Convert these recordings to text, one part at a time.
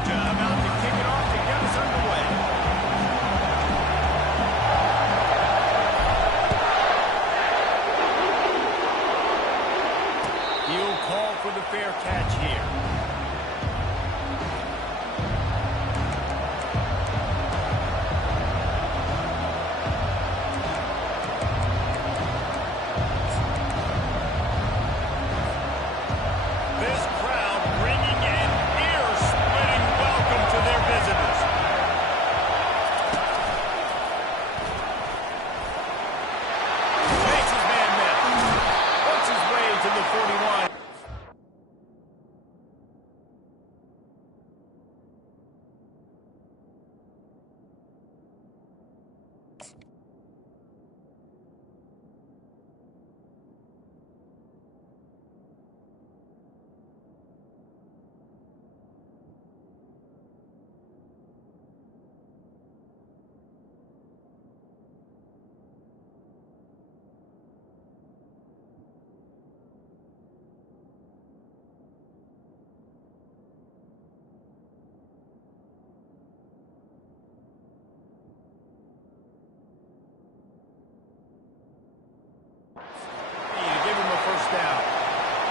Georgia about to kick it off to get us underway. He'll call for the fair catch here.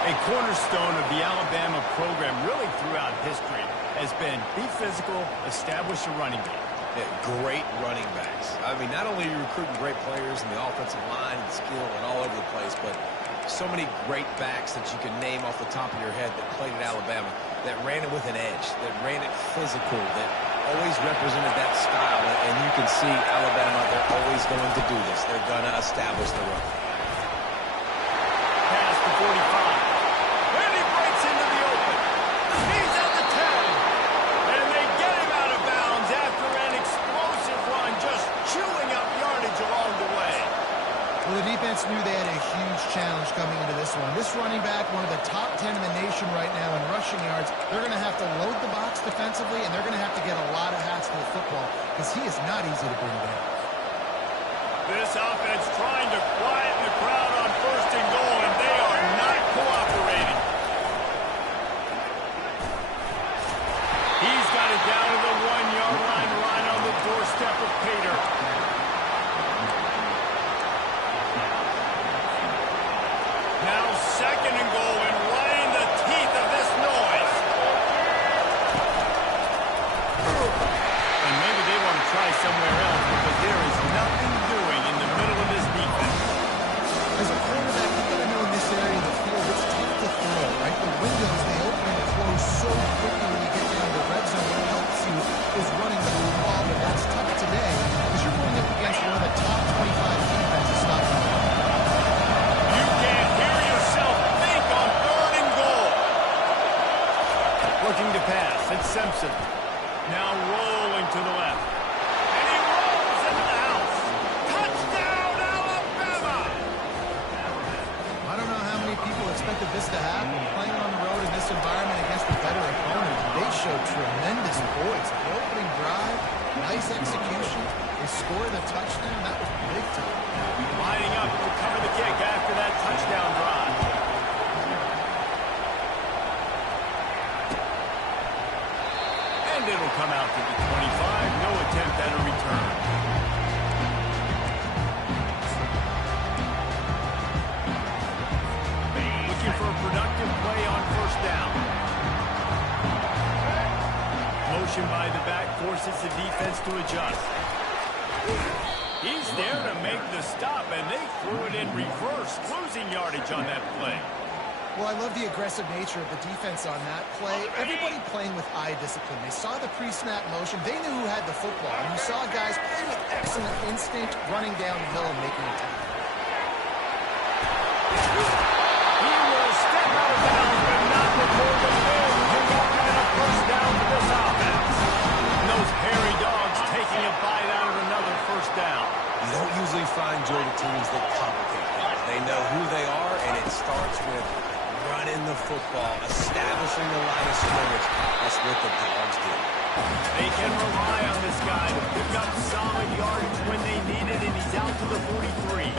A cornerstone of the Alabama program really throughout history has been be physical, establish a running game. Yeah, great running backs. I mean, not only are you recruiting great players in the offensive line and skill and all over the place, but so many great backs that you can name off the top of your head that played at Alabama, that ran it with an edge, that ran it physical, that always represented that style. And you can see Alabama, they're always going to do this. They're going to establish the run. Pass to 45. Well, the defense knew they had a huge challenge coming into this one. This running back, one of the top 10 in the nation right now in rushing yards, they're going to have to load the box defensively, and they're going to have to get a lot of hats to the football because he is not easy to bring down. This offense trying to quieten the crowd on first and goal, and they are not cooperating. He's got it down to the 1-yard line, right on the doorstep of Pater. Now second and goal, and right in the teeth of this noise. And maybe they want to try somewhere else because there is nothing doing in the middle of this defense. As a quarterback, you've got to know in this area of the field, it's tough to throw, right? The windows, they open and close so quickly when you get down to the red zone. What helps you is running the ball, but that's tough today because you're going up against one of the top 25 defenses stopping the run. You can't hear yourself think on third and goal. Looking to pass, it's Simpson. Now rolling to the left. And he rolls into the house. Touchdown, Alabama! I don't know how many people expected this to happen. Playing on the road in this environment against a better opponent, they showed tremendous poise. The opening drive, nice execution. They scored a touchdown. That was big time. Lining up to cover the kick after that touchdown drive. And it'll come out to the 25. No attempt at a return. Looking for a productive play on first down. Motion by the back forces the defense to adjust. He's there to make the stop, and they threw it in reverse, losing yardage on that play. Well, I love the aggressive nature of the defense on that play. Everybody playing with eye discipline. They saw the pre-snap motion. They knew who had the football. And you saw guys playing with excellent instinct, running downhill and making a tackle. He will step out of bounds, but not before the field. Pick up and a first down to this offense. And those hairy dogs taking a bite out of another first down. You don't usually find Georgia teams that complicate things. They know who they are, and it starts with running the football, establishing the line of scrimmage. That's what the Dogs do. They can rely on this guy to pick up solid yardage when they need it, and he's out to the 43.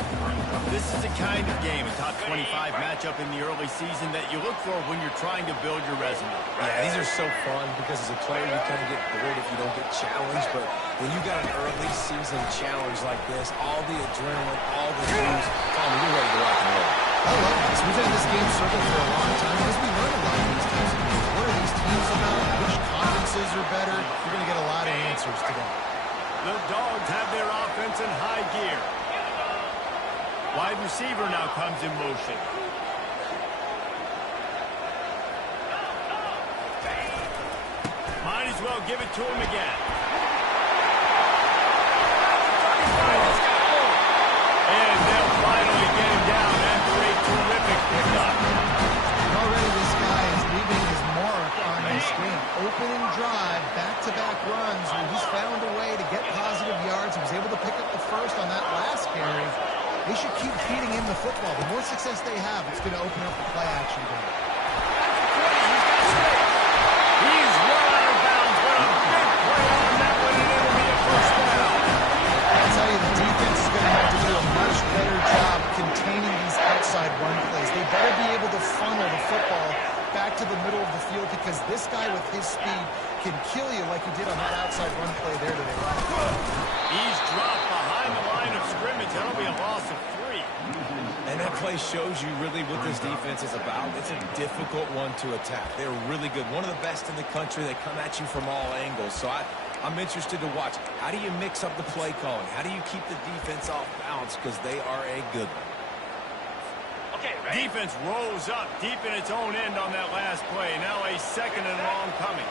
This is the kind of game, a top 25 matchup in the early season that you look for when you're trying to build your resume. Yeah, these are so fun because as a player, you kind of get bored if you don't get challenged. But when you got an early season challenge like this, all the adrenaline, all the news, Tommy, you're ready to rock and roll. I love this. We've been in this game circle for a long time because we learn a lot of these types of games. What are these teams about? Which conferences are better? You're going to get a lot of answers today. The Dogs have their offense in high gear. Wide receiver now comes in motion. Might as well give it to him again. And they'll finally get him down after a terrific pickup. Already this guy is leaving his mark on this game. Opening drive, back-to-back runs where he's found a way to get positive yards. He was able to pick up the first on that last carry. They should keep feeding him the football. The more success they have, it's going to open up the play-action game. He's run out of bounds, but a big play on that one, and it'll be a first down. I tell you, the defense is going to have to do a much better job containing these outside run plays. They better be able to funnel the football back to the middle of the field because this guy with his speed can kill you like he did on that outside run play there today. He's dropped behind the line of scrimmage. That'll be a loss of 3. And that play shows you really what this defense is about. It's a difficult one to attack. They're really good. One of the best in the country. They come at you from all angles. So I'm interested to watch. How do you mix up the play calling? How do you keep the defense off balance? Because they are a good one. Defense rose up deep in its own end on that last play. Now a second and long coming.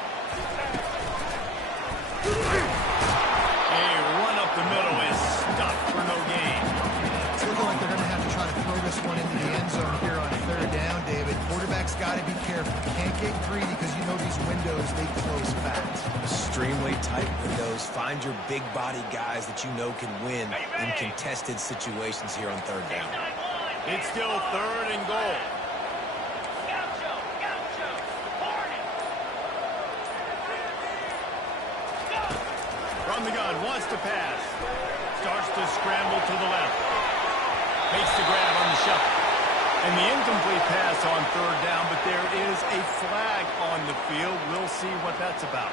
A run up the middle is stopped for no gain. It's looking like they're going to have to try to throw this one into the end zone here on third down, David. Quarterback's got to be careful. You can't get greedy because you know these windows, they close fast. Extremely tight windows. Find your big body guys that you know can win in contested situations here on third down. It's still third and goal. From the gun, wants to pass. Starts to scramble to the left. Makes the grab on the shuffle. And the incomplete pass on third down, but there is a flag on the field. We'll see what that's about.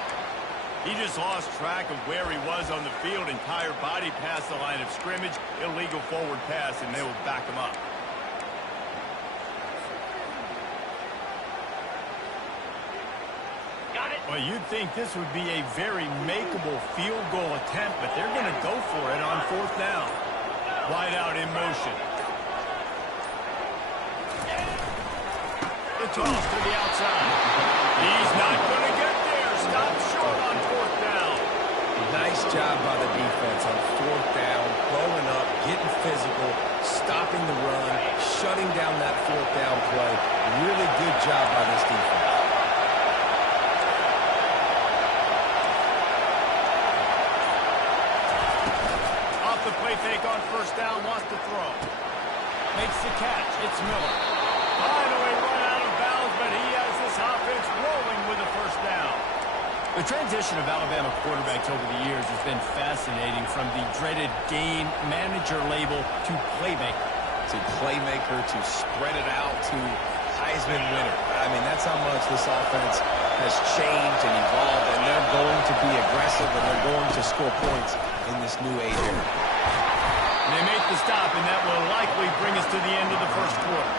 He just lost track of where he was on the field. Entire body past the line of scrimmage. Illegal forward pass, and they will back him up. Well, you'd think this would be a very makeable field goal attempt, but they're going to go for it on fourth down. Wide out in motion. The toss to the outside. He's not going to get there. Stop short on fourth down. Nice job by the defense on fourth down, blowing up, getting physical, stopping the run, shutting down that fourth down play. Really good job by this defense. The play fake on first down, wants to throw. Makes the catch. It's Miller. Finally run out of bounds, but he has this offense rolling with a first down. The transition of Alabama quarterbacks over the years has been fascinating, from the dreaded game manager label to playmaker. To playmaker, to spread it out, to Heisman winner. I mean, that's how much this offense has changed and evolved, and they're going to be aggressive, and they're going to score points in this new age era. They make the stop, and that will likely bring us to the end of the first quarter.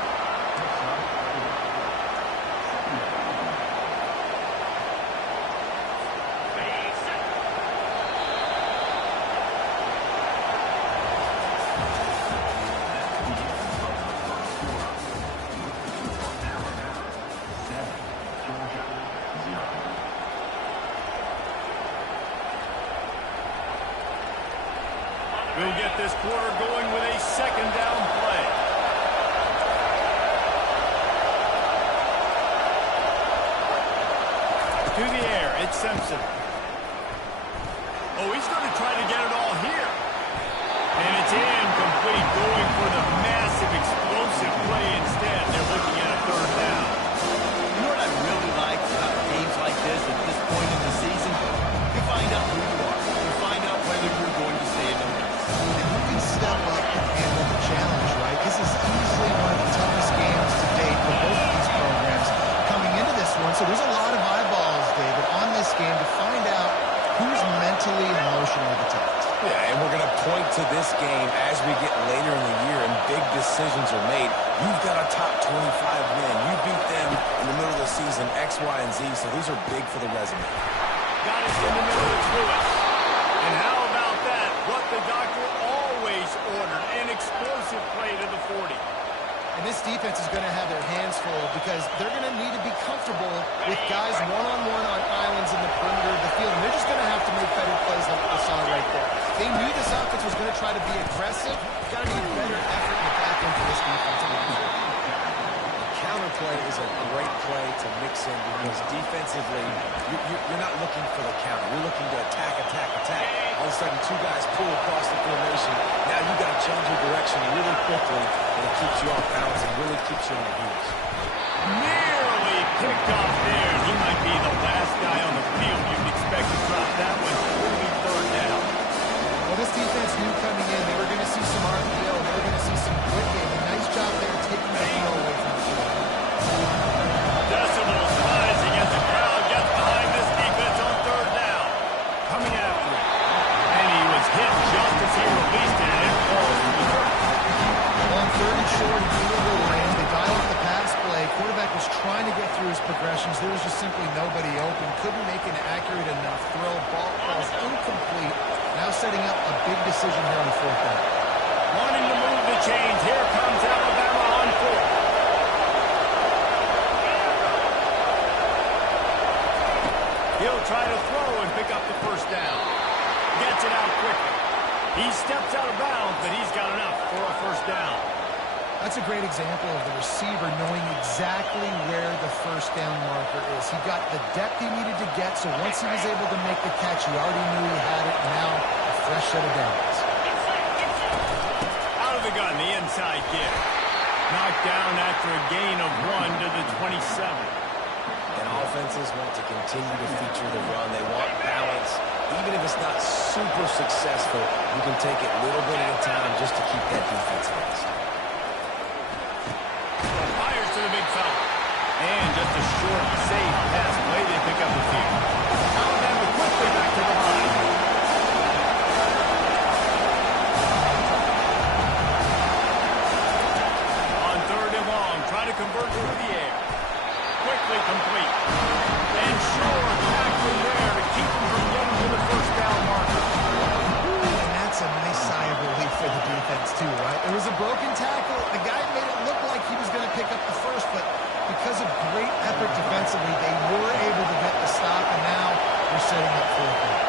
We'll get this quarter going with a second down play. To the air, it's Simpson. Oh, he's going to try to get it all here. And it's incomplete, going for the massive explosive play instead. They're looking at a third down. You know what I really like about games like this at this point in the season? point to this game as we get later in the year and big decisions are made. You've got a top 25 win. You beat them in the middle of the season, X, Y, and Z, so these are big for the resume. Got it in the middle of Lewis. And how about that? What the doctor always ordered, an explosive play to the 40. And this defense is going to have their hands full because they're going to need to be comfortable with guys one-on-one on islands in the perimeter of the field. And they're just going to have to make better plays like we saw right there. They knew this offense was going to try to be aggressive. Got to need better effort in the back end for this defense. Counterplay is a great play to mix in because defensively, you're not looking for the counter. You're looking to attack, attack, attack. All of a sudden, two guys pull across the formation. Now you got to change your direction really quickly, and it keeps you off balance and really keeps you on your heels. Nearly picked off there. He might be the last guy on the field you'd expect to drop that one. It'll be third down. Well, this defense knew coming in they were going to see some RPO. They were going to see some quick game. A nice job there taking the ball away from the field. Decimals rising as the crowd gets behind this defense on third down. Coming after it. And he was hit just as he released it, and it falls to the ground. On third and short, field goal land. They dial up the pass play. Quarterback was trying to get through his progressions. There was just simply nobody open. Couldn't make an accurate enough throw. Ball falls incomplete. Now setting up a big decision here on fourth down. Wanting to move the chains. Here comes Alabama on fourth. He'll try to throw and pick up the first down. Gets it out quickly. He steps out of bounds, but he's got enough for a first down. That's a great example of the receiver knowing exactly where the first down marker is. He got the depth he needed to get, so once he was able to make the catch, he already knew he had it. Now, a fresh set of downs. Out of the gun, the inside give. Knocked down after a gain of 1 to the 27. And offenses want to continue to feature the run. They want balance. Even if it's not super successful, you can take it little bit at a time just to keep that defense honest. Fires to the big fella. And just a short, safe pass play. They pick up the field. Alabama quickly back to the line. On third and long, try to convert through the air. Quickly complete. And sure, back from there to keep him from getting to the first down marker. And that's a nice sigh of relief for the defense, too, right? It was a broken tackle. The guy made it look like he was going to pick up the first, but because of great effort defensively, they were able to get the stop, and now they're setting up fourth down.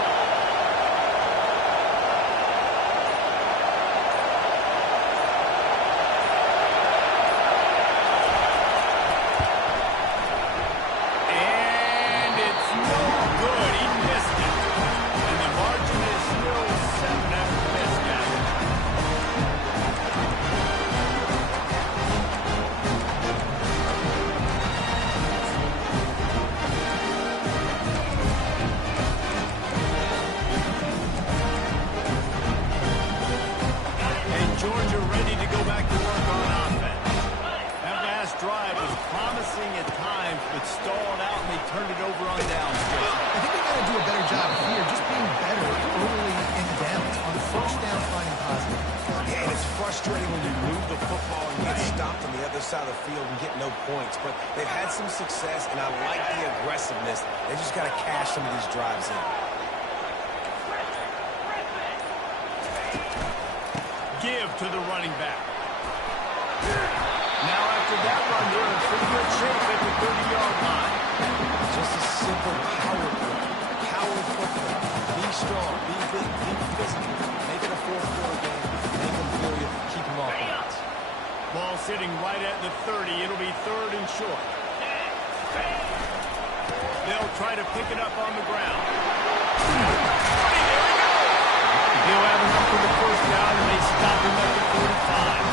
Georgia ready to go back to work on offense. That last drive was promising at times, but stalled out, and they turned it over on downs. I think they got to do a better job here, just being better early in downs on first down, finding positive. Yeah, and it's frustrating when you move the football and get stopped on the other side of the field and get no points. But they've had some success, and I like the aggressiveness. They just got to cash some of these drives in. Give to the running back. Now after that run, they're in pretty good shape at the 30-yard line. Just a simple power play. Power football. Be strong, be big, be physical. Make it a fourth-quarter game. Make them feel you. Keep them off balance. Ball sitting right at the 30. It'll be third and short. They'll try to pick it up on the ground. He'll have enough for the first down, and they stop him at the 45.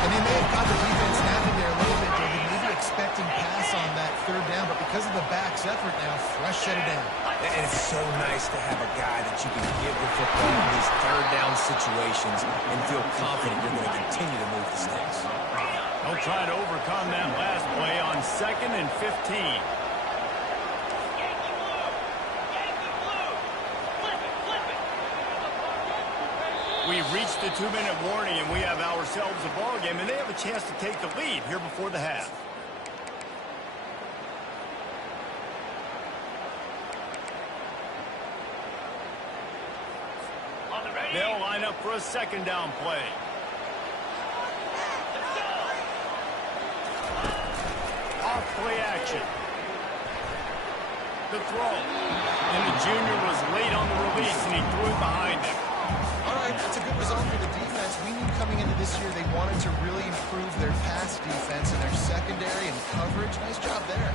And they may have got the defense napping there a little bit, David, maybe expecting pass on that third down, but because of the back's effort now, fresh set it down. And it's so nice to have a guy that you can give the football in these third down situations and feel confident you're going to continue to move the sticks. They'll try to overcome that last play on 2nd and 15. We've reached the 2-minute warning, and we have ourselves a ball game, and they have a chance to take the lead here before the half. They'll line up for a second down play. Off play action. The throw. And the junior was late on the release, and he threw it behind him. All right, that's a good result for the defense. We knew coming into this year they wanted to really improve their pass defense and their secondary and coverage. Nice job there.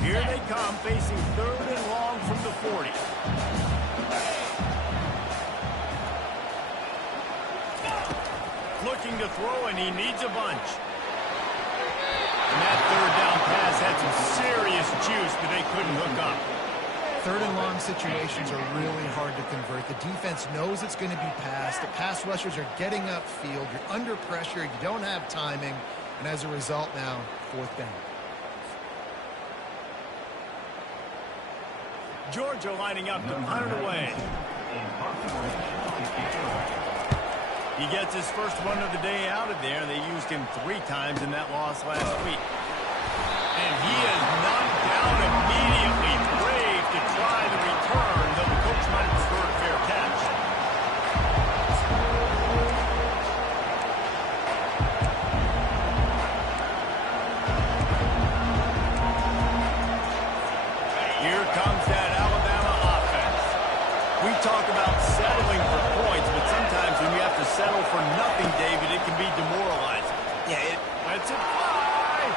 Here they come, facing 3rd and long from the 40. Looking to throw, and he needs a bunch. And that 3rd down pass had some serious juice, but they couldn't hook up. 3rd and long situations are really hard to convert. The defense knows it's going to be passed. The pass rushers are getting upfield. You're under pressure. You don't have timing. And as a result now, 4th down. Georgia lining up to punt it away. He gets his first one of the day out of there. They used him 3 times in that loss last week. And he is knocked down immediately. Brave to try the return, though the coach might prefer a fair catch. Here comes that Alabama offense. We talk about settling for points, but sometimes when you have to settle for nothing, David, it can be demoralizing. Yeah, it Lets it fly.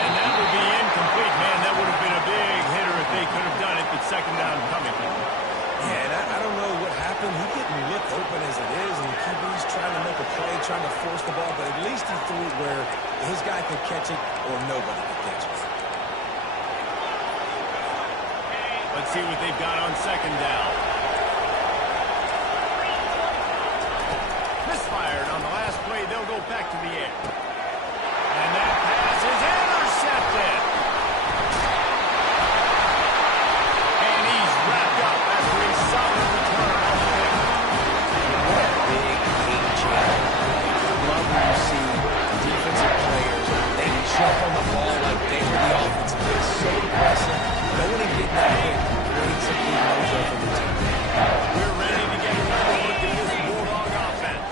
And that would be incomplete. Man, that would have been a big hitter if they could have done it, but second down coming. Yeah, and I don't know what happened. He didn't look open as it is, and the QB's trying to make a play, trying to force the ball, but at least he threw it where his guy could catch it or nobody could catch it. Let's see what they've got on second down. Misfired on the last play. They'll go back to the air. And that pass is intercepted. And he's wrapped up after a solid return on the pick. What a big game changer. Love when you see defensive players, they jump on the ball like they were the offensive. It's so impressive. No one getting that pick. Really simply knows up for the team. We're ready to get another look at this Bulldog offense.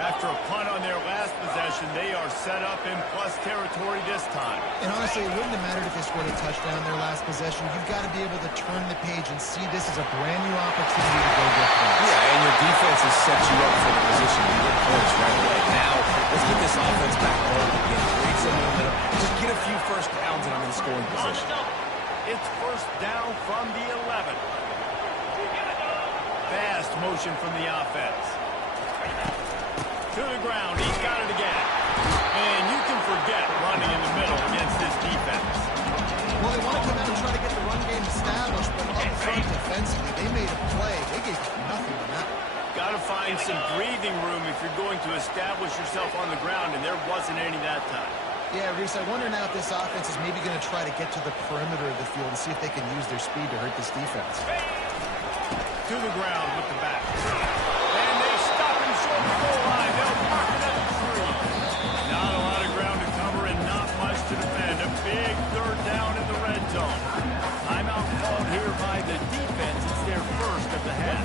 After a punt on their last possession, they are set up in plus territory this time. And honestly, it wouldn't have mattered if they scored a touchdown their last possession. You've got to be able to turn the page and see this as a brand new opportunity to go get points. Yeah, and your defense has set you up for the position to get points right away. Now, let's get this offense back going again. Create some momentum. Just get a few first downs and I'm in scoring position. It's first down from the 11. Fast motion from the offense. To the ground. He's got it again. And you can forget running in the middle against this defense. Well, they want to come out and try to get the run game established, but up front defensively, they made a play. They gave nothing on that. Got to find some breathing room if you're going to establish yourself on the ground, and there wasn't any that time. Yeah, Reese, I wonder now if this offense is maybe going to try to get to the perimeter of the field and see if they can use their speed to hurt this defense. To the ground with the back. And they stop him short of the goal line. They'll park it at the 3. Not a lot of ground to cover and not much to defend. A big 3rd down in the red zone. Timeout called here by the defense. It's their first of the half.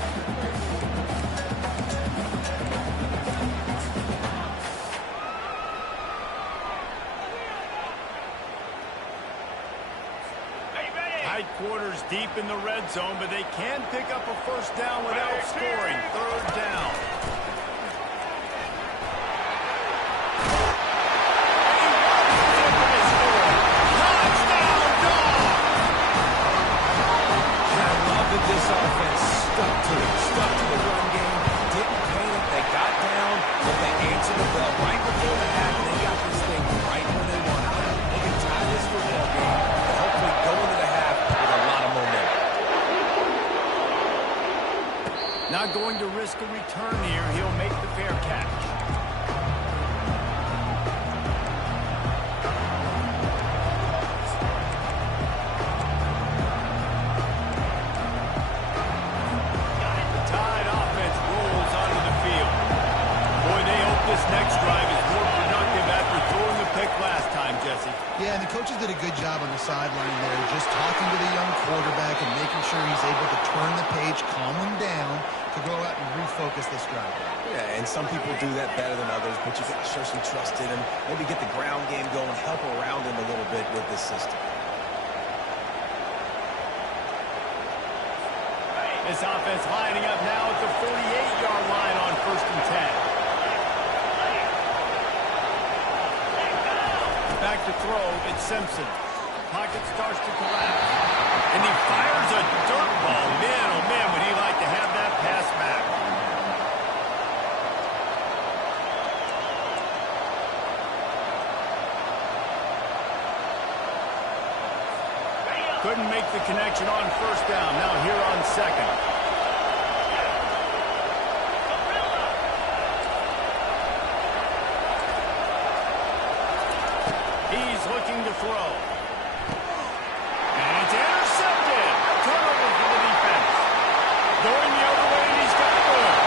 Tight quarters deep in the red zone, but they can pick up a first down without scoring. 3rd down. Touchdown, dog! I love that this offense stuck to it. Stuck to the run game. Didn't panic. They got down, but they answered the bell right before the half. They got this thing right where they wanted it. They can tie this football game and hopefully go into the half with a lot of momentum. Not going to risk a return here. He'll make the fair catch. Coaches did a good job on the sideline there, just talking to the young quarterback and making sure he's able to turn the page, calm him down, to go out and refocus this drive. Yeah, and some people do that better than others, but you got to show some trust in him, maybe get the ground game going, help around him a little bit with this system. This offense lining up now at the 48-yard line on 1st and 10. Back to throw, it's Simpson. Pocket starts to collapse. And he fires a dirt ball. Man, oh man, would he like to have that pass back. Couldn't make the connection on 1st down. Now here on 2nd. He's looking to throw. And it's intercepted. Turnover for the defense. Going the other way, and he's got more.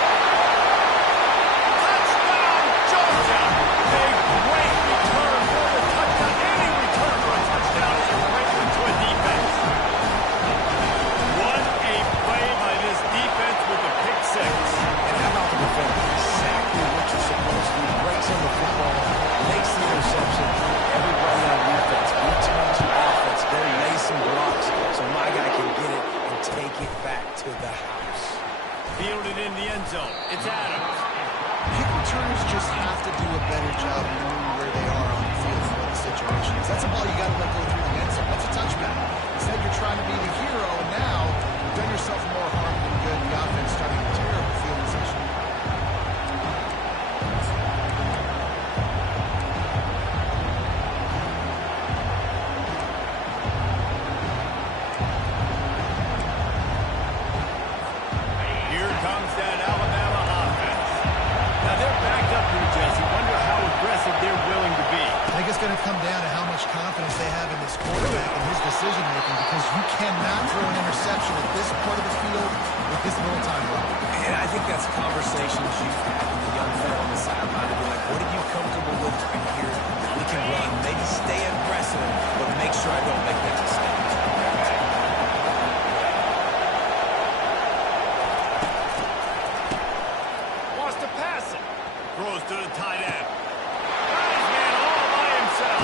Touchdown, Georgia. A great return for the touchdown. Any return for a touchdown is a great one to a defense. What a play by this defense with the pick six. And how about the defense? Exactly what you're supposed to do. Breaks on the football, makes the interception. Everybody on defense, we turn to offense. Go lay some blocks so my guy can get it and take it back to the house. Fielded in the end zone. It's Adams. Kick returners just have to do a better job of knowing where they are on the field and what the situation is. That's a ball you got to let go through the end zone. That's a touchback. Instead, you're trying to be the hero, and now you've done yourself more harm than good. The offense starting a terrible field position. Here comes that Alabama offense. Now they're backed up here, Jesse. Wonder how aggressive they're willing to be. I think it's going to come down to how much confidence they have in this quarterback and his decision-making, because you cannot throw an interception at this part of the field with this little time left. And I think that's conversations you've had with the young fella on the sideline to be like, what are you comfortable with right here that we can run? Maybe stay aggressive, but make sure I don't make that mistake. Wants to pass it. Throws to the tight end. Got his man all by himself.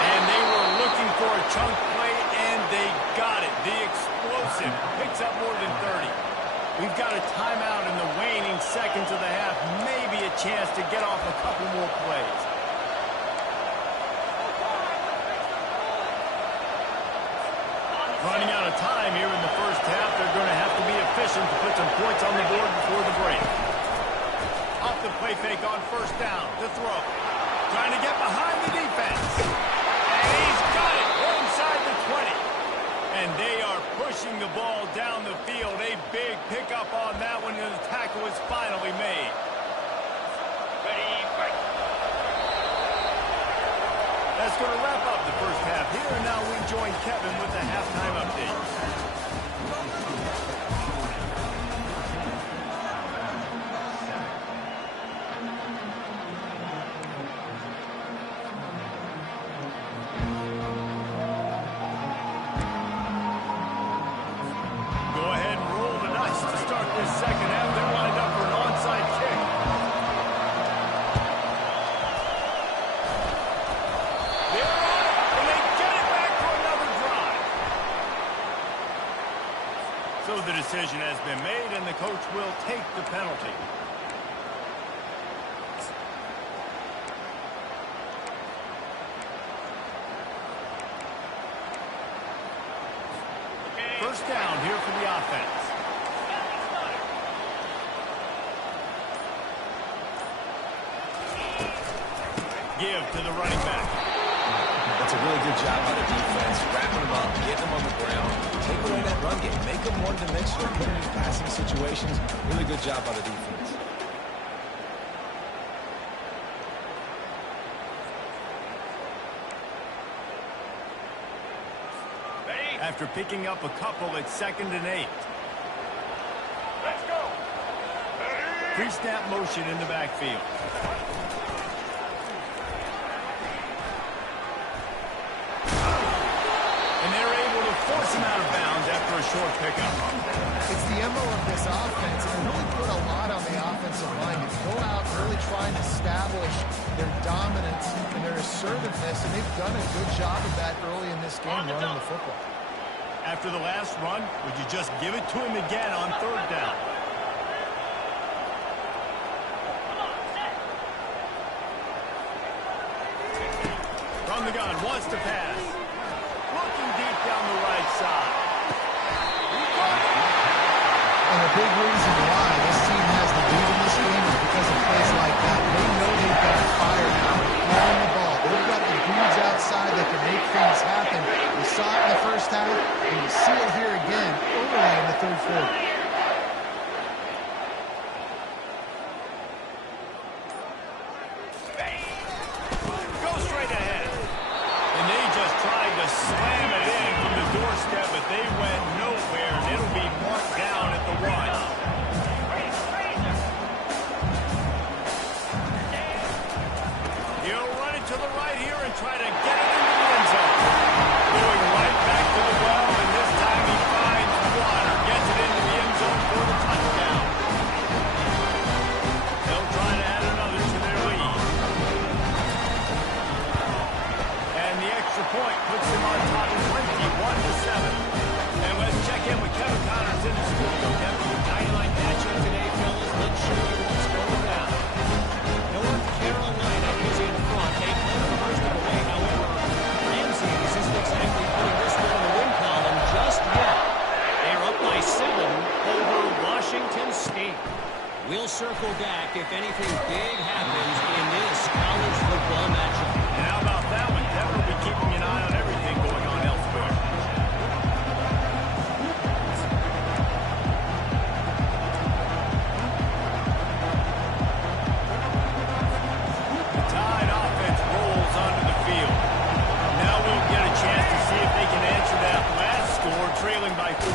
And they were looking for a chunk play, and they got it. The explosive picks up more than 30. We've got a timeout in the waning seconds of the half. Maybe a chance to get off a couple more plays. Running out of time here in the first half. They're going to have to be efficient to put some points on the board before the break. Off the play fake on 1st down. The throw. Trying to get behind the defense. And he's got it inside the 20. And they are pushing the ball down the field. A big pickup on that one, and the tackle is finally made. Ready, fight. That's going to wrap up the first half here, and now we join Kevin with the halftime update. Go ahead and roll the dice to start this second half. They're lined up for an onside kick. They're on it, and they get it back for another drive. So the decision has been made, and the coach will take the penalty. First down here for the offense. Give to the running back. That's a really good job by the defense, wrapping them up, getting them on the ground, take away that run game, make them one-dimensional, put them in passing situations. Really good job by the defense. After picking up a couple, it's 2nd and 8. Let's go. Pre-snap motion in the backfield. force him out of bounds after a short pickup. It's the MO of this offense, and they really put a lot on the offensive line to go out and really try and establish their dominance and their assertiveness, and they've done a good job of that early in this game running the football. After the last run, would you just give it to him again on third down? From the gun, wants to pass. Looking deep down the right side. And a big reason why this team has the lead in this game is because of plays like that. They know they've got fire now. Throwing the ball. They've got the dudes outside that can make things happen. We saw it in the first half, and you see it here again early in the third quarter. Go straight ahead. And they just tried to slam it in from the doorstep, but they went nowhere, and it'll be marked down at the 1. He'll run it to the right here and try to get it into the end zone. Going right back to the well, and this time he finds one or gets it into the end zone for the touchdown. They'll try to add another to their lead. And the extra point puts him on top 21-7. And let's check in with Kevin Connors in the studio. Kevin, How you like that show today, fellas? Let's show you what's going down. North Carolina is in front. They play the first of the way. However, Ramsey isn't exactly putting this one in the win column just yet. They're up by 7 over Washington State. We'll circle back if anything big happens in this college football matchup. and how about that one? Kevin will be keeping an eye on everything going on elsewhere. The Tide offense rolls onto the field. Now we'll get a chance to see if they can answer that last score, trailing by 14,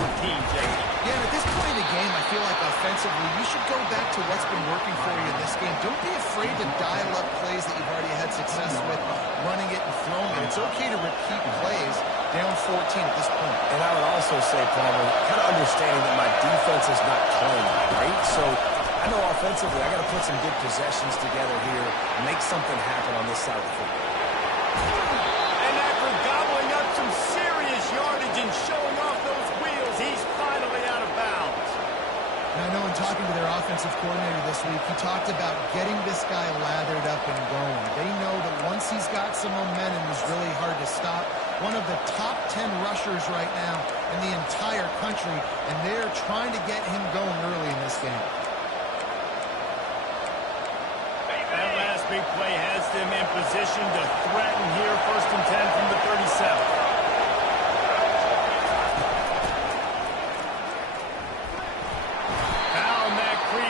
Jay. Yeah, and at this point in the game, I feel like offensively, you should go back to what's been working for you in this game. Don't be afraid to dial up plays that you've already had success with, running it and throwing it. It's okay to repeat plays down 14 at this point. And I would also say, Palmer, kind of understanding that my defense is not playing great. So I know offensively I got to put some good possessions together here, make something happen on this side of the football. And after gobbling up some serious yardage and showing off those wheels, he's finally out of bounds. And I know in talking to their offensive coordinator this week, he talked about getting this guy lathered up and going. They know that once he's got some momentum, he's really hard to stop. One of the top 10 rushers right now in the entire country, and they're trying to get him going early in this game. That last big play has them in position to threaten here, 1st and 10 from the 37.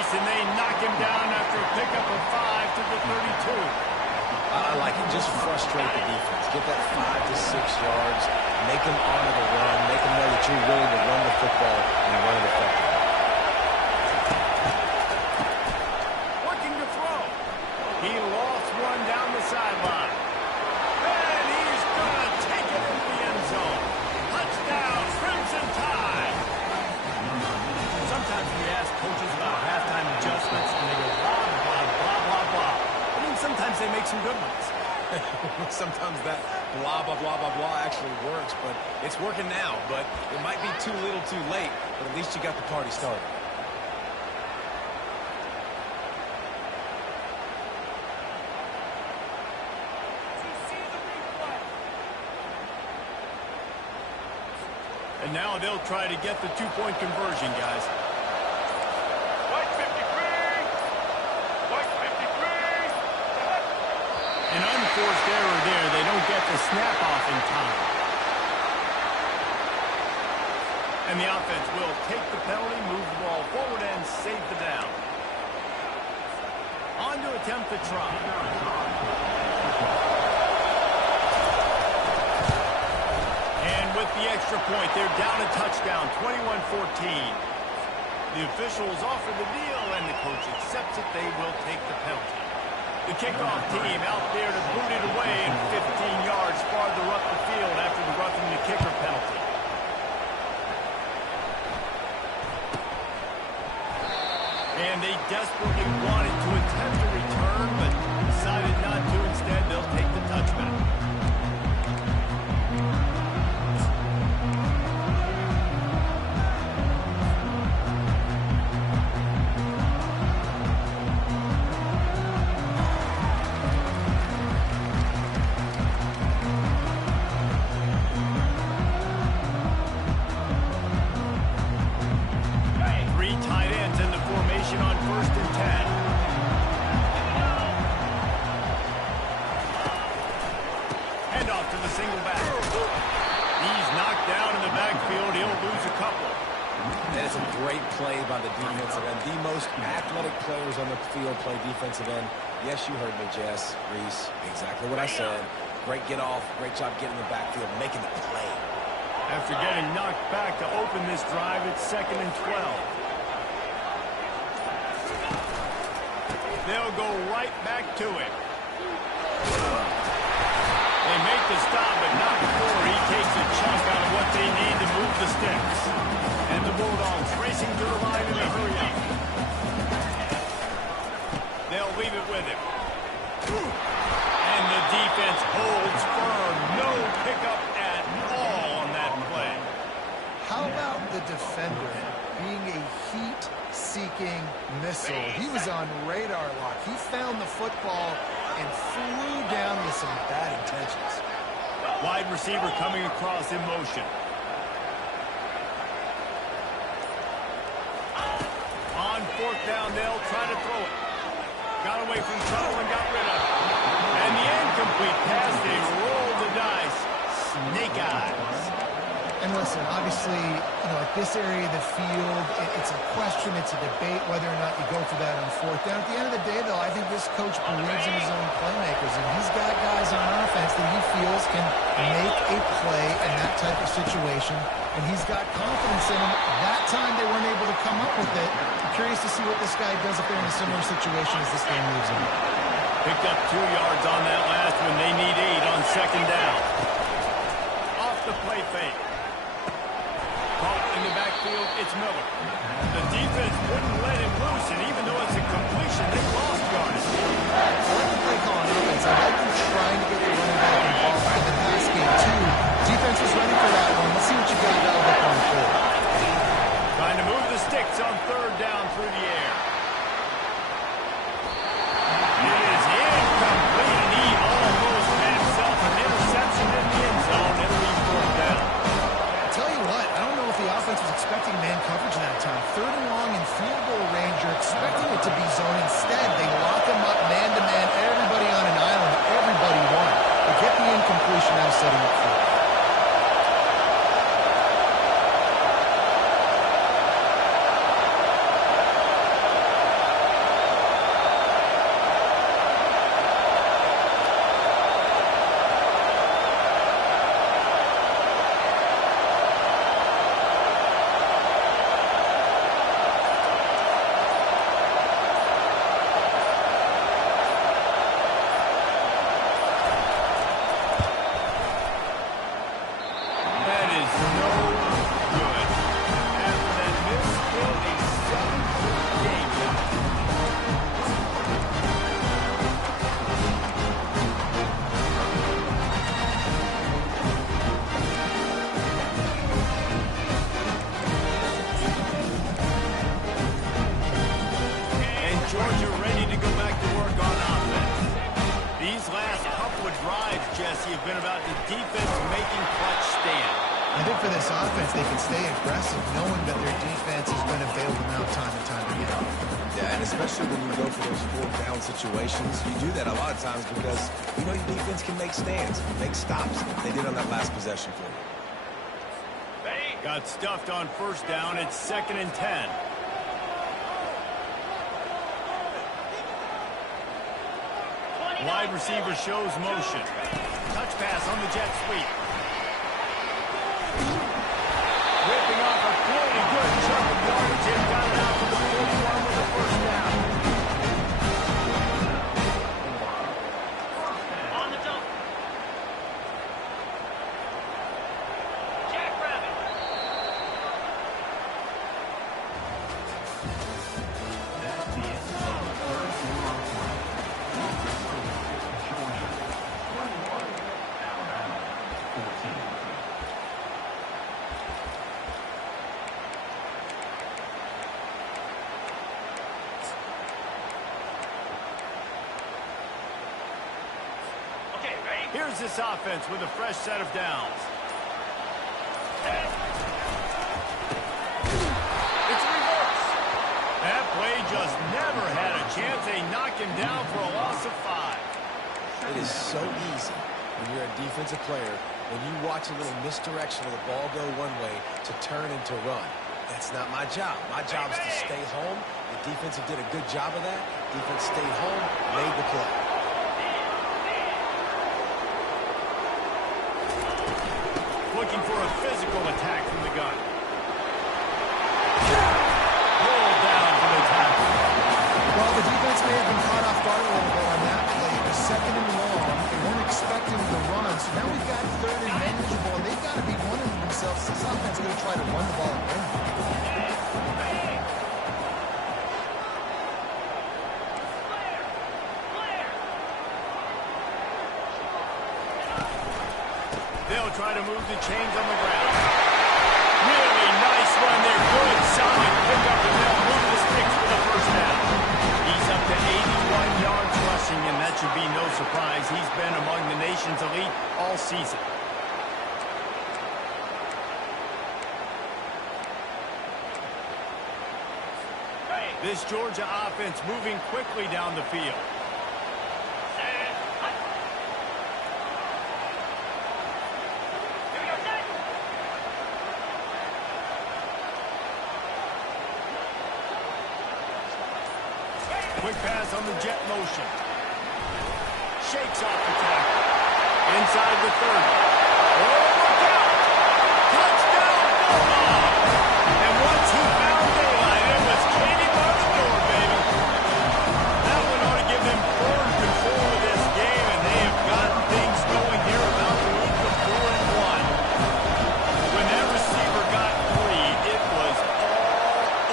And they knock him down after a pickup of 5 to the 32. I like it. Just frustrate the defense. Get that 5 to 6 yards. Make them honor the run. Make them know that you're willing to run the football and run it effectively. Looking to throw. He lost one down the sideline. And he's going to take it into the end zone. Touchdown, Crimson Tide. Sometimes we ask coaches about halftime adjustments, and they go blah, blah, blah, blah, blah. I mean, sometimes they make some good ones. Sometimes that blah, blah, blah, blah, blah actually works, but it's working now. But it might be too little too late, but at least you got the party started. And now they'll try to get the two-point conversion, guys. An unforced error there. They don't get the snap off in time. And the offense will take the penalty, move the ball forward, and save the down. On to attempt the try. And with the extra point, they're down a touchdown, 21-14. The officials offer the deal, and the coach accepts it. They will take the penalty. The kickoff team out there to boot it away, and 15 yards farther up the field after the roughing the kicker penalty. And they desperately wanted to attempt a return, but decided not to. Instead, they'll take the touchback. On 1st and 10. Hand off to the single back. He's knocked down in the backfield. He'll lose a couple. That is a great play by the defensive end. The most athletic players on the field play defensive end. Yes, you heard me, Jess, Reese. Exactly what I said. Great get off. Great job getting in the backfield, making the play. After getting knocked back to open this drive, it's 2nd and 12. They'll go right back to him. They make the stop, but not before he takes a chunk out of what they need to move the sticks. And the Bulldogs racing to the line in a hurry up. They'll leave it with him. And the defense holds firm. No pickup at all on that play. How about the defender being a heat-seeking missile? He was on radar lock. He found the football and flew down with some bad intentions. Wide receiver coming across in motion. On 4th down, they'll try to throw it. Got away from trouble and got rid of it. And the incomplete pass, they roll the dice. Snake eyes. And listen, obviously, at this area of the field, it's a question, it's a debate whether or not you go for that on 4th down. At the end of the day, though, I think this coach believes in his own playmakers, and he's got guys on offense that he feels can make a play in that type of situation, and he's got confidence in them. That time they weren't able to come up with it. I'm curious to see what this guy does if they're in a similar situation as this game moves in. Picked up 2 yards on that last one. They need 8 on 2nd down. Off the play fake. Caught in the backfield, it's Miller. The defense wouldn't let him loose, and even though it's a completion, they lost yards. I like the play call on offense. I like them trying to get the running back involved in the pass game, too. Defense was ready for that one. Let's see what you got dialed up on 4th. Trying to move the sticks on 3rd down through the air. It is incomplete, and he almost had himself an interception in the end zone. It'll be 4th down. Tell you what, I don't know if the offense was expecting man coverage that time. 3rd and long in field goal range, you're expecting it to be zone. Instead, they lock him up man-to-man, everybody on an island, everybody won. They get the incompletion now, setting up 4th. been about the defense making clutch stand. I think for this offense, they can stay aggressive knowing that their defense is going to bail them out time and time again. Yeah, and especially when you go for those fourth down situations, you do that a lot of times because, you know, your defense can make stands, make stops. They did on that last possession for you. Got stuffed on first down. It's 2nd and 10. Wide receiver shows motion. Touch pass on the jet sweep. Ripping off a pretty good chunk of yardage and got it out to the 41 with the first down. On the dump. Jackrabbit. Here's this offense with a fresh set of downs. It's a reverse. That play just never had a chance. They knock him down for a loss of 5. It is so easy when you're a defensive player, when you watch a little misdirection of the ball go one way to turn and to run. That's not my job. My job is to stay home. The defensive did a good job of that. Defense stayed home, made the play. Looking for a physical attack from the gun. Pulled down for the tackle. Well, the defense may have been caught off guard a little bit on that play. It was 2nd and long. They weren't expecting the run, so now we've got 3rd and manageable, and they've got to be wondering to themselves, this offense is going to try to run the ball and win. They'll try to move the chains on the ground. Really nice run there. Good, solid pickup, and they'll move the sticks for the first down. He's up to 81 yards rushing, and that should be no surprise. He's been among the nation's elite all season. This Georgia offense moving quickly down the field. Quick pass on the jet motion. Shakes off the tackle. Inside the 30. Oh, look out! Touchdown, Bulldog! And once he found daylight, it was Katie by the door, baby. That one ought to give them firm control of this game, and they have gotten things going here about to move to 4-1. When that receiver got free, it was all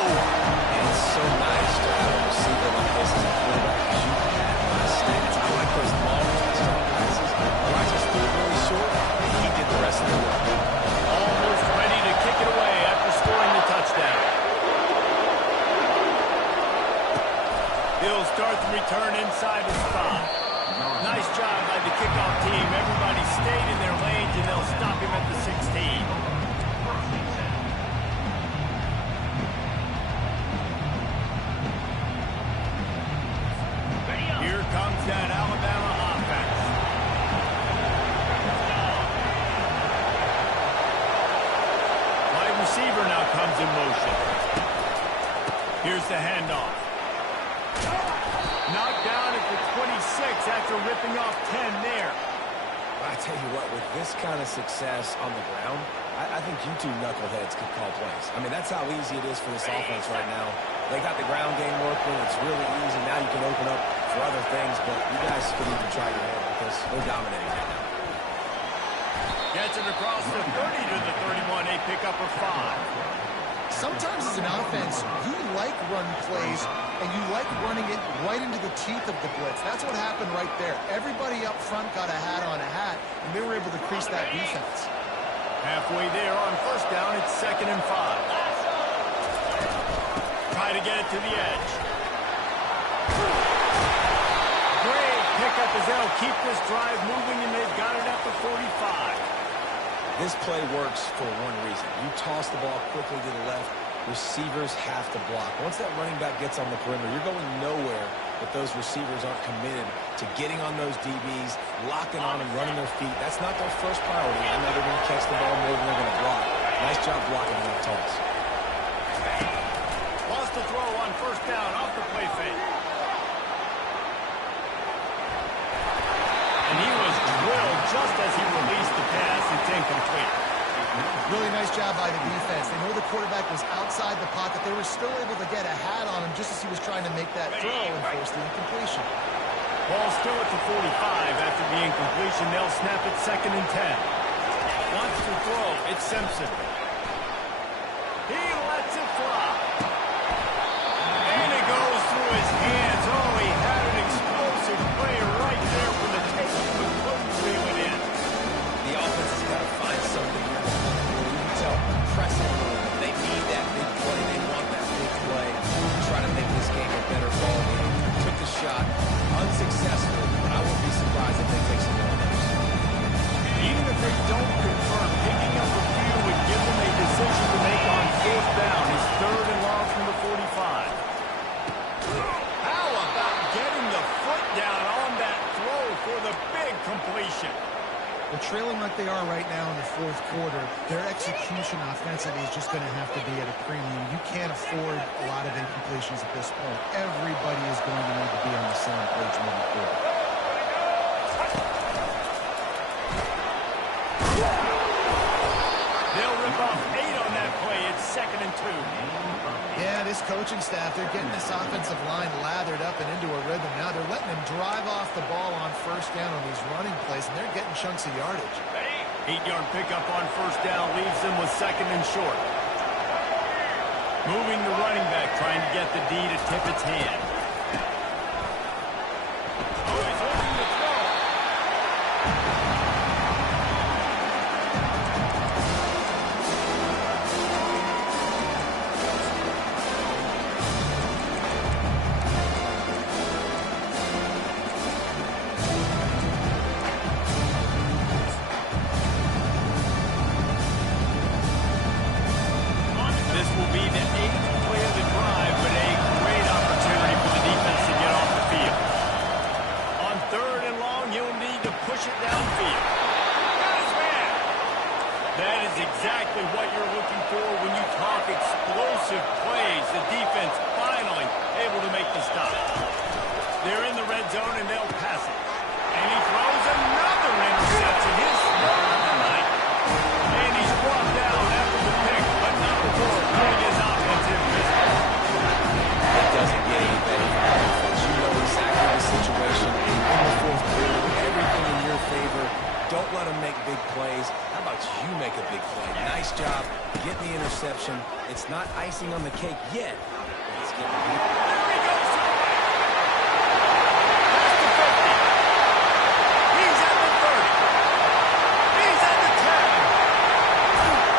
over. It's so nice to have a receiver like this as a quarterback, because you can have my stance. I like those long touchdown passes where I just threw it really short, and he did the rest of the work. Almost ready to kick it away after scoring the touchdown. He'll start the return inside the spot. Nice job by the kickoff team. Everybody stayed in their lanes, and they'll stop him at the 16. Here comes that Alabama offense. Wide receiver now comes in motion. Here's the handoff. Knocked down at the 26 after ripping off 10 there. I tell you what, with this kind of success on the ground, I think you two knuckleheads could call plays. I mean, that's how easy it is for this offense right now. They got the ground game working. It's really easy. Now you can open up for other things, but you guys could even try your hand because they're dominating right now. Gets it across the 30 to the 31. A pickup of 5. Sometimes as an offense, you like run plays, and you like running it right into the teeth of the blitz. That's what happened right there. Everybody up front got a hat on a hat, and they were able to crease that defense. Halfway there on first down, it's 2nd and 5. Try to get it to the edge. Great pickup as they'll keep this drive moving, and they've got it at the 45. This play works for one reason. You toss the ball quickly to the left, receivers have to block. Once that running back gets on the perimeter, you're going nowhere if those receivers aren't committed to getting on those DBs, locking on them, running their feet. That's not their first priority. I know they're going to catch the ball more than they're going to block. Nice job blocking on that toss. Lost a throw on first down off the play fake. And he was drilled just as he released the pass. It's incomplete. Really nice job by the defense. They know the quarterback was outside the pocket. They were still able to get a hat on him just as he was trying to make that throw and force the incompletion. Ball still at the 45 after the incompletion. They'll snap it 2nd and 10. Wants to throw. It's Simpson. He lets it fly. And it goes through his hands. Oh, he had an explosive play right there for the taking, but couldn't reel it in. The offense has got to find something here. You can tell, pressing a little bit. They need that big play. They want that big play. Try to make this game a better ball game. Took the shot. Unsuccessful, but I wouldn't be surprised if they take some more. situation. Well, trailing like they are right now in the fourth quarter, their execution offensively is just going to have to be at a premium. You can't afford a lot of incompletions at this point. Everybody is going to need to be on the same page moving forward. They'll rip off 8 on that play. It's 2nd and 2. Yeah, this coaching staff, they're getting this offensive line lathered up and into a rhythm. Now they're letting them drive off the ball on first down on these running plays, and they're getting chunks of yardage. 8-yard pickup on first down leaves them with 2nd and short. Moving the running back, trying to get the D to tip its hand. Oh, he's looking to throw. This will be the 8th play of the drive, but a great opportunity for the defense to get off the field. On 3rd and long, you'll need to push it downfield. Got his man. That is exactly what you're looking for when you talk explosive plays. The defense finally able to make the stop. They're in the red zone, and they'll pass it. And he throws another interception. His 3rd of the night. And he's brought down after the pick, but not before putting his offense in business. It doesn't get any better for the offense. You know exactly the situation in the fourth quarter. Everything in your favor. Don't let them make big plays. How about you make a big play? Nice job. Get the interception. It's not icing on the cake yet. But it's getting There he goes to the right. That's the 50. He's at the 30. He's at the 10.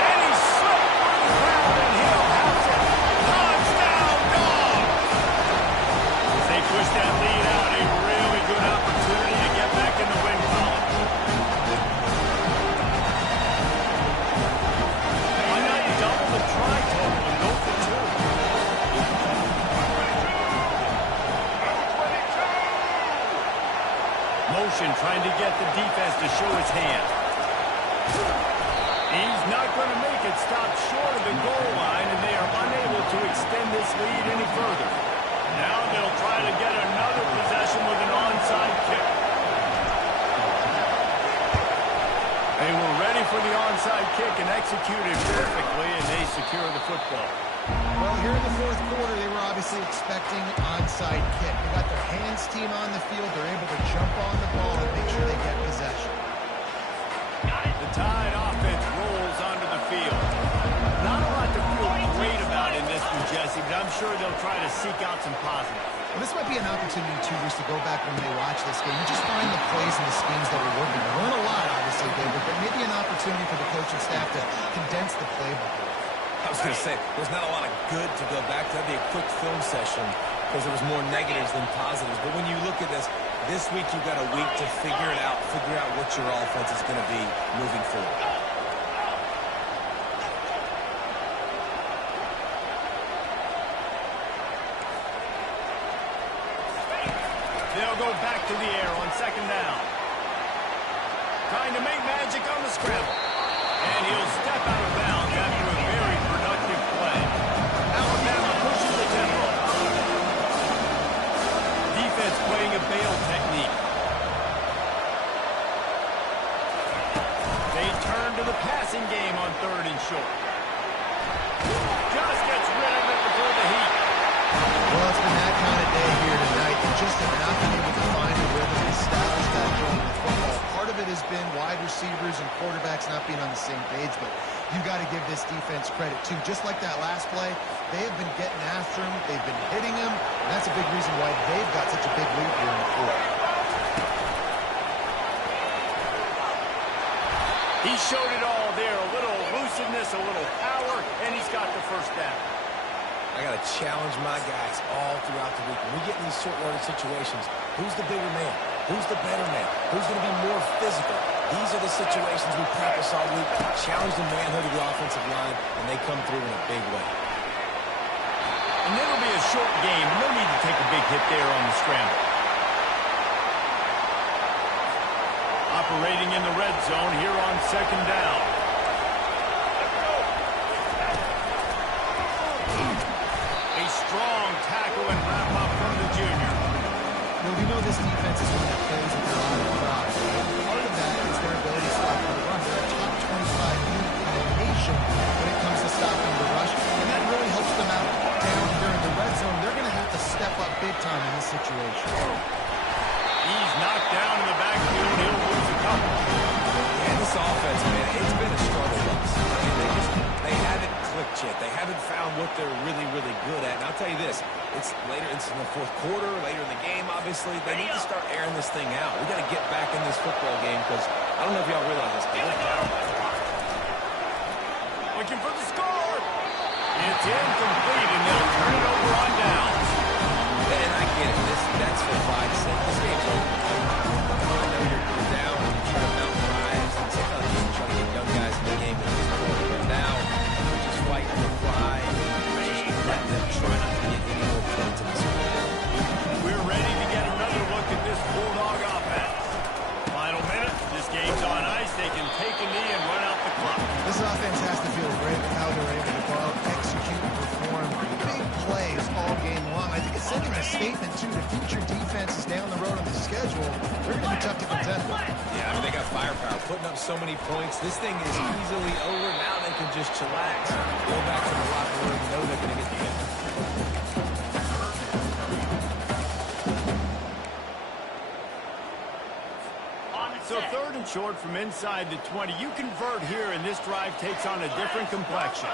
And he's slipped through the crowd, and he'll house it. Touchdown, Dogs! As they push that lead out, a really good opportunity to get back in the win column. Why not double the try total and go for 2? Motion trying to get the defense to show his hand. He's not going to make it. Stop short of the goal line, and they are unable to extend this lead any further. Now they'll try to get another possession with an onside kick. They were ready for the onside kick and executed perfectly, and they secure the football. Well, here in the fourth quarter, they were obviously expecting onside kick. They got their hands team on the field. They're able to jump on the ball and make sure they get possession. The Tide offense rolls onto the field. Not a lot to feel great about in this one, Jesse, but I'm sure they'll try to seek out some positives. Well, this might be an opportunity, too, just to go back when they watch this game and just find the plays and the schemes that are working. They learn a lot, obviously, David, but maybe an opportunity for the coaching staff to condense the playbook. I was going to say, there's not a lot of good to go back to. That'd be a quick film session because there was more negatives than positives. But when you look at this week you've got a week to figure it out, figure out what your offense is going to be moving forward. They'll go back to the air on 2nd down. Trying to make magic on the scramble. And he'll step out of bounds after a very productive play. Alabama pushes the tempo. Defense playing a bail technique. They turn to the passing game on 3rd and short. Just gets rid of it before the heat. Well, it's been that kind of day here tonight. They just have not been able to find a rhythm and establish that joint in the football. Part of it has been wide receivers and quarterbacks not being on the same page, but you got to give this defense credit, too. Just like that last play, they have been getting after him. They've been hitting him, and that's a big reason why they've got such a big lead here in the fourth. He showed it all there. A little elusiveness, a little power, and he's got the first down. I got to challenge my guys all throughout the week. When we get in these short-yardage situations, who's the bigger man? Who's the better man? Who's going to be more physical? These are the situations we practice all week. Challenge the manhood of the offensive line, and they come through in a big way. And it'll be a short game. No need to take a big hit there on the scramble. operating in the red zone here on second down. A strong tackle and wrap-up from the junior. Well, we know this defense is one that plays with their eye on props, right? Part of that is their ability to stop the run. They're a top 25 unit in the nation when it comes to stopping the rush, and that really helps them out down here in the red zone. They're going to have to step up big time in this situation. He's knocked down in the backfield. He'll lose a couple. And this offense, man, it's been a struggle bus. I mean, they haven't clicked yet. They haven't found what they're really, really good at. And I'll tell you this, it's in the fourth quarter, later in the game, obviously. They need to start airing this thing out. We got to get back in this football game because I don't know if y'all realize this, but they're down. Looking for the score. It's incomplete, and they'll turn it over on downs. And I get it. That's for 5 cents. This game's over. I know you're down and you try to mount drives, and sometimes you try to get young guys in the game at this point. But now, we're just fighting the pride and just letting them try not to get any more points in this game. We're ready to get another look at this Bulldog offense. Final minute. This game's on ice. They can take a knee and run out the clock. This offense has to feel great with how they're able to go out, execute, and perform big plays all game long. I think it's sending a statement, too, to future defenses down the road on the schedule. They're going to be tough to contend with. Yeah, I mean, they got firepower, putting up so many points. This thing is easily over. Now they can just chillax, go back to the locker room, know they're going to get the win. So third and short from inside the 20. You convert here, and this drive takes on a different complexion.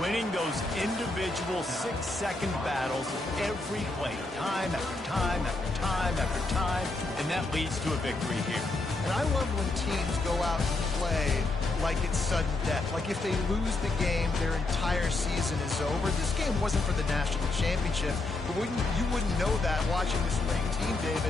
Winning those individual 6-second battles every play, time after time after time after time, and that leads to a victory here. And I love when teams go out and play like it's sudden death. Like if they lose the game, their entire season is over. This game wasn't for the national championship, but you wouldn't know that watching this winning team, David.